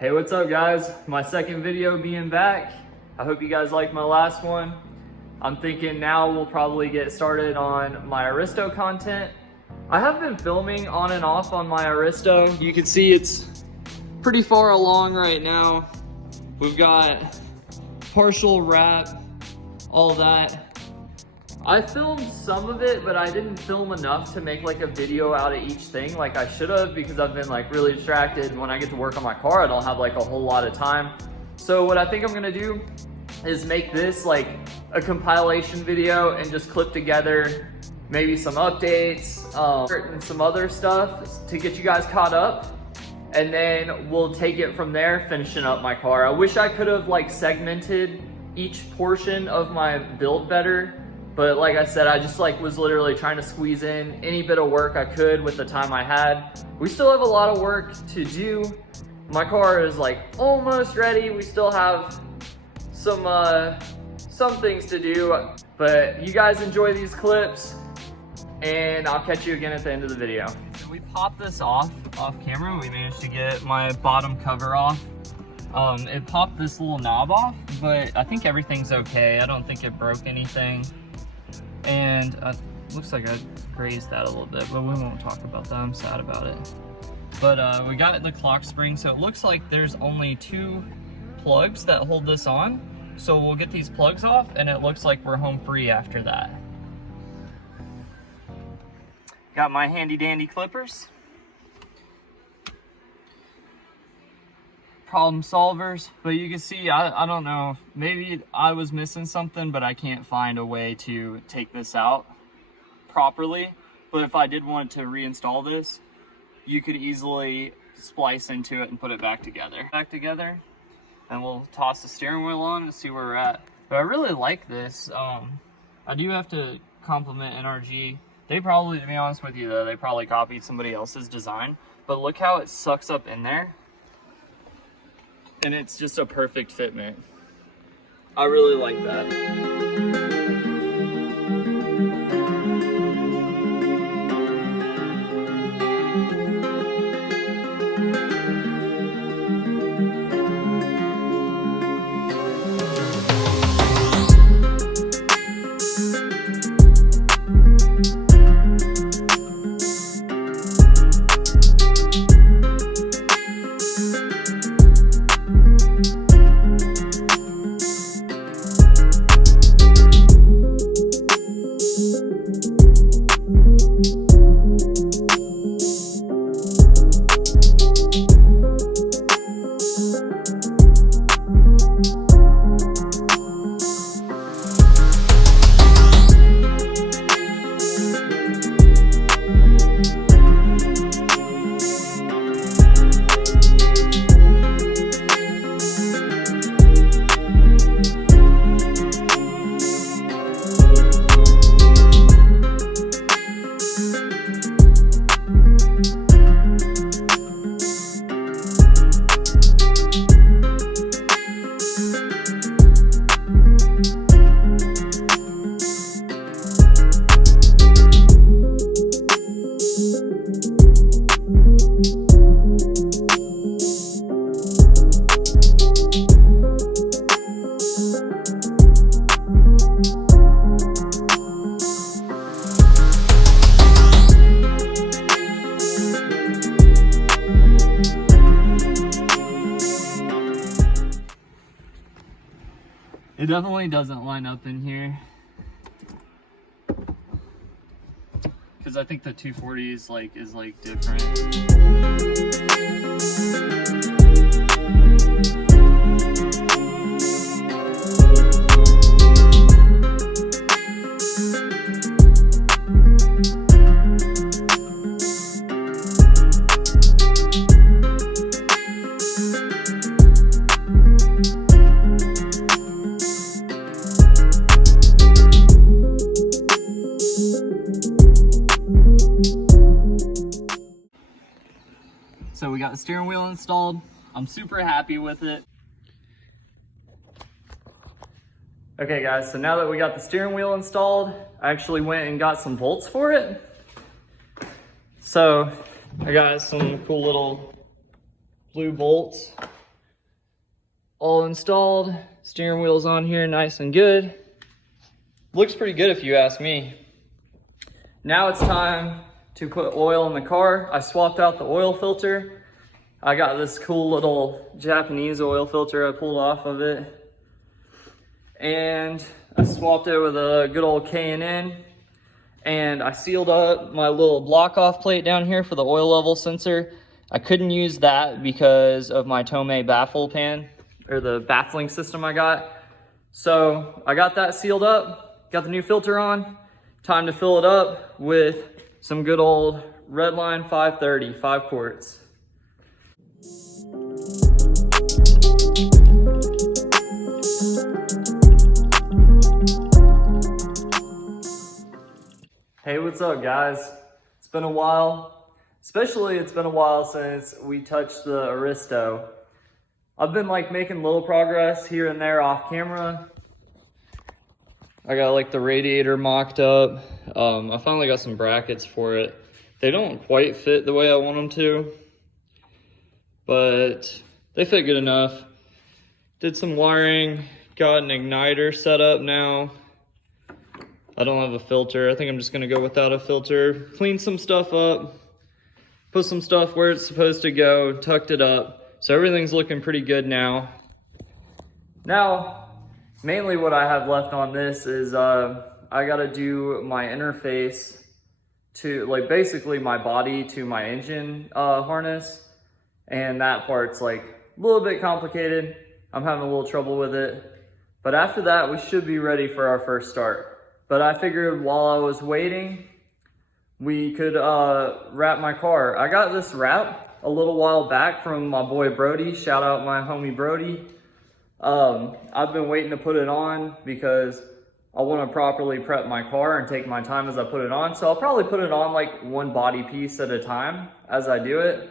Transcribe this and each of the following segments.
Hey, what's up guys? My second video being back. I hope you guys liked my last one. I'm thinking now we'll probably get started on my Aristo content. I have been filming on and off on my Aristo. You can see it's pretty far along right now. We've got partial wrap, all that. I filmed some of it, but I didn't film enough to make like a video out of each thing like I should have, because I've been like really distracted. When I get to work on my car, I don't have like a whole lot of time. So what I think I'm gonna do is make this like a compilation video and just clip together maybe some updates and some other stuff to get you guys caught up. And then we'll take it from there, finishing up my car. I wish I could have like segmented each portion of my build better. But like I said, I just like was literally trying to squeeze in any bit of work I could with the time I had. We still have a lot of work to do. My car is like almost ready. We still have some things to do, but you guys enjoy these clips and I'll catch you again at the end of the video. So we popped this off camera. We managed to get my bottom cover off. It popped this little knob off, but I think everything's okay. I don't think it broke anything. And looks like I grazed that a little bit, but we won't talk about that. I'm sad about it. But we got the clock spring, so it looks like there's only 2 plugs that hold this on. So we'll get these plugs off and it looks like we're home free after that. Got my handy dandy clippers. Problem solvers, but you can see I don't know, maybe I was missing something, but I can't find a way to take this out properly. But if I did want to reinstall this, you could easily splice into it and put it back together, and we'll toss the steering wheel on and see where we're at. But I really like this. I do have to compliment NRG. They probably, to be honest with you though, they probably copied somebody else's design, but look how it sucks up in there. And it's just a perfect fitment. I really like that. It definitely doesn't line up in here, because I think the 240 is like different. So we got the steering wheel installed. I'm super happy with it. Okay guys, so now that we got the steering wheel installed, I actually went and got some bolts for it. So I got some cool little blue bolts. all installed. Steering wheel's on here, nice and good. Looks pretty good if you ask me. Now it's time to put oil in the car. I swapped out the oil filter. I got this cool little Japanese oil filter I pulled off of it. And I swapped it with a good old K&N. And I sealed up my little block off plate down here for the oil level sensor. I couldn't use that because of my Tomei baffle pan, or the baffling system I got. So I got that sealed up, got the new filter on. Time to fill it up with some good old Redline 530, 5 quarts. Hey, what's up guys? It's been a while. Especially it's been a while since we touched the Aristo. I've been like making little progress here and there off camera. I got like the radiator mocked up. I finally got some brackets for it. They don't quite fit the way I want them to, but they fit good enough. Did some wiring, got an igniter set up now. I don't have a filter. I think I'm just gonna go without a filter. Clean some stuff up, put some stuff where it's supposed to go, tucked it up. So everything's looking pretty good now. Now, mainly what I have left on this is I gotta do my interface to, like, basically my body to my engine harness. And that part's like a little bit complicated. I'm having a little trouble with it. But after that, we should be ready for our first start. But I figured while I was waiting, we could wrap my car. I got this wrap a little while back from my boy Brody. Shout out my homie Brody. I've been waiting to put it on because I want to properly prep my car and take my time as I put it on. So I'll probably put it on like one body piece at a time as I do it.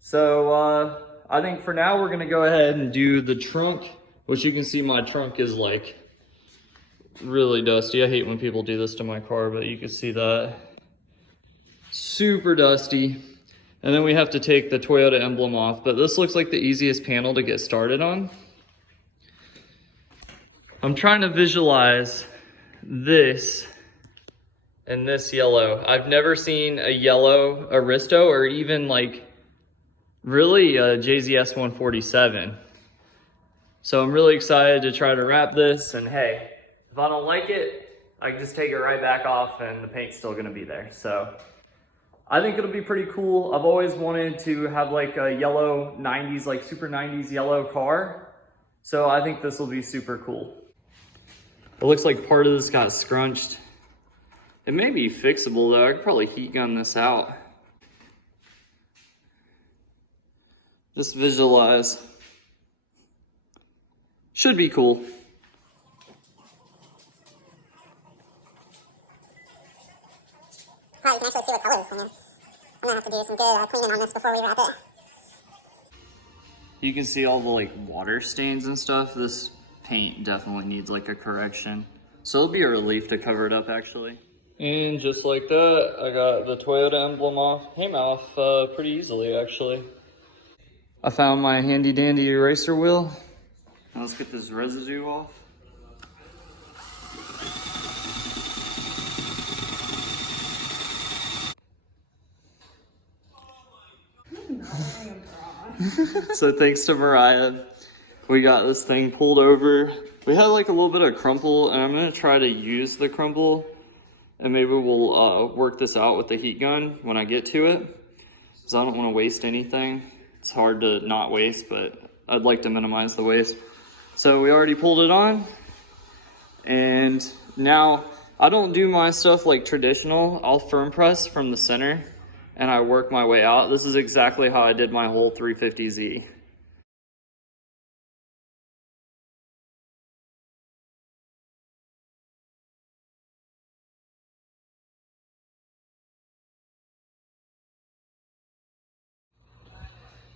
So I think for now we're gonna go ahead and do the trunk, which you can see my trunk is like really dusty. I hate when people do this to my car, but you can see that. Super dusty. And then we have to take the Toyota emblem off, but this looks like the easiest panel to get started on. I'm trying to visualize this and this yellow. I've never seen a yellow Aristo or even like really a JZS 147. So I'm really excited to try to wrap this, and hey, if I don't like it, I can just take it right back off and the paint's still gonna be there. So I think it'll be pretty cool. I've always wanted to have like a yellow 90s, like super 90s yellow car. So I think this will be super cool. It looks like part of this got scrunched. It may be fixable though. I could probably heat gun this out. Just visualize. Should be cool. Oh, you can actually see what color this thing is. I'm gonna have to do some good cleaning on this before we wrap it. You can see all the like water stains and stuff. This paint definitely needs like a correction. So it'll be a relief to cover it up actually. And just like that, I got the Toyota emblem off, came off pretty easily actually. I found my handy dandy eraser wheel. Now let's get this residue off. So thanks to Mariah, we got this thing pulled over. We had like a little bit of crumple, and I'm gonna try to use the crumple, and maybe we'll work this out with the heat gun when I get to it, because I don't want to waste anything. It's hard to not waste, but I'd like to minimize the waste. So we already pulled it on, and now I don't do my stuff like traditional. I'll firm press from the center and I work my way out. This is exactly how I did my whole 350Z.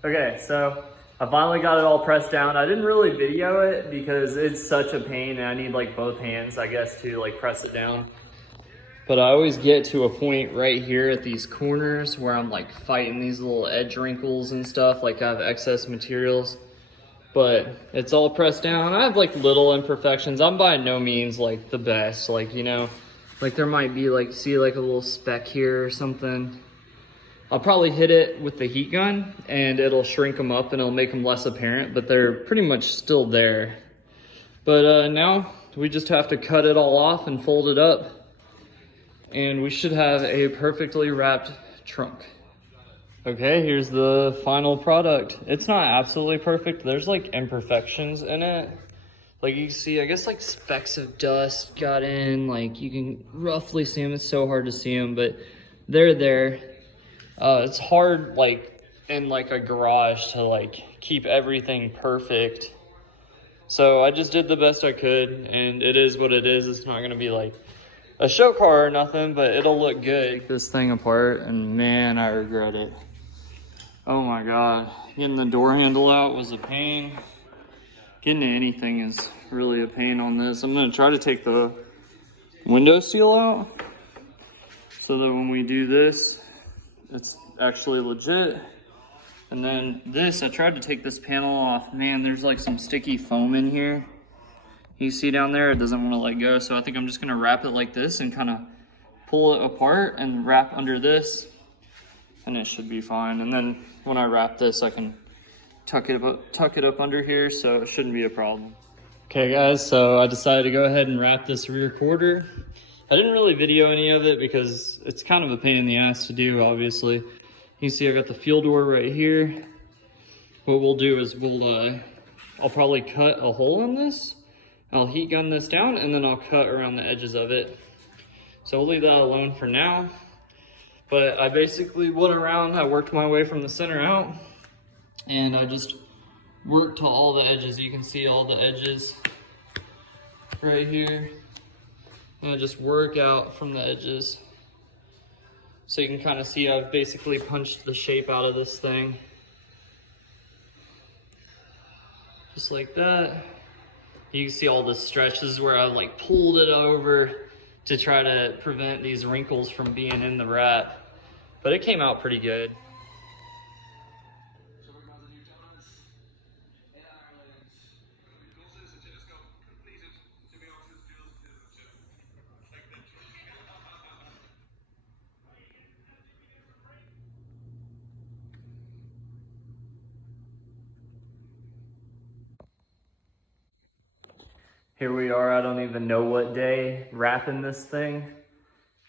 Okay, so I finally got it all pressed down. I didn't really video it because it's such a pain and I need like both hands, I guess, to like press it down. But I always get to a point right here at these corners where I'm like fighting these little edge wrinkles and stuff, like I have excess materials. but it's all pressed down. I have like little imperfections. I'm by no means like the best, like, you know, like there might be like, see like a little speck here or something. I'll probably hit it with the heat gun and it'll shrink them up and it'll make them less apparent, but they're pretty much still there. But now we just have to cut it all off and fold it up, and we should have a perfectly wrapped trunk. Okay, here's the final product. It's not absolutely perfect. There's like imperfections in it. Like you can see, I guess like specks of dust got in, like you can roughly see them. It's so hard to see them, but they're there. It's hard like in like a garage to like keep everything perfect. So I just did the best I could, and it is what it is. It's not gonna be like a show car or nothing, but it'll look good. Take this thing apart, and man, I regret it. Oh my God, getting the door handle out was a pain. Getting anything is really a pain on this. I'm gonna try to take the window seal out so that when we do this, it's actually legit. And then this, I tried to take this panel off. Man, there's like some sticky foam in here. You see down there, it doesn't want to let go. So I think I'm just gonna wrap it like this and kind of pull it apart and wrap under this, and it should be fine. And then when I wrap this, I can tuck it up under here, so it shouldn't be a problem. Okay guys, so I decided to go ahead and wrap this rear quarter. I didn't really video any of it because it's kind of a pain in the ass to do, obviously. You can see I got the fuel door right here. What we'll do is I'll probably cut a hole in this. I'll heat gun this down and then I'll cut around the edges of it. So we'll leave that alone for now. But I basically went around, I worked my way from the center out, and I just worked to all the edges. You can see all the edges right here. And I just work out from the edges. So you can kind of see I've basically punched the shape out of this thing. Just like that. You can see all the stretches where I like pulled it over to try to prevent these wrinkles from being in the wrap. But it came out pretty good. Here we are, I don't even know what day, wrapping this thing.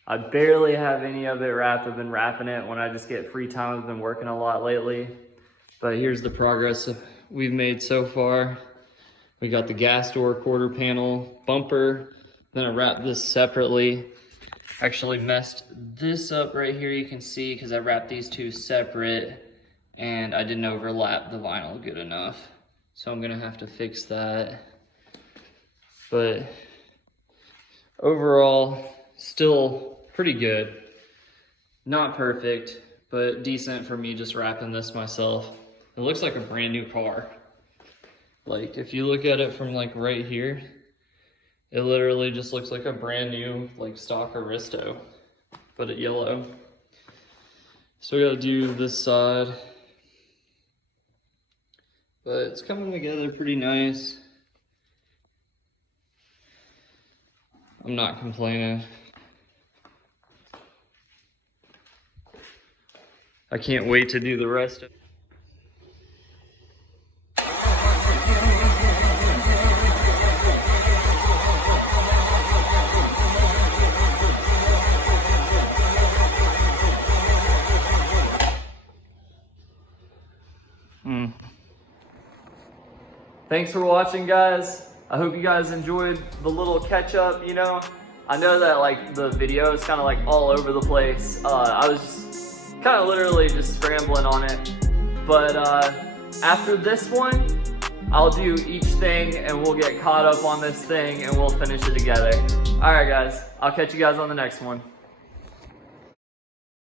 I barely have any of it wrapped. I've been wrapping it when I just get free time. I've been working a lot lately. But here's the progress we've made so far. We got the gas door quarter panel, bumper, then I wrapped this separately. Actually messed this up right here, you can see, because I wrapped these two separate and I didn't overlap the vinyl good enough. So I'm gonna have to fix that. But overall, still pretty good. Not perfect, but decent for me just wrapping this myself. It looks like a brand new car. Like if you look at it from like right here, it literally just looks like a brand new like stock Aristo, but it yellow. So we gotta do this side. But it's coming together pretty nice. I'm not complaining. I can't wait to do the rest of it. Thanks for watching, guys. I hope you guys enjoyed the little catch up, you know. I know that like the video is kind of like all over the place. I was just kind of literally just scrambling on it. But after this one, I'll do each thing and we'll get caught up on this thing and we'll finish it together. All right, guys, I'll catch you guys on the next one.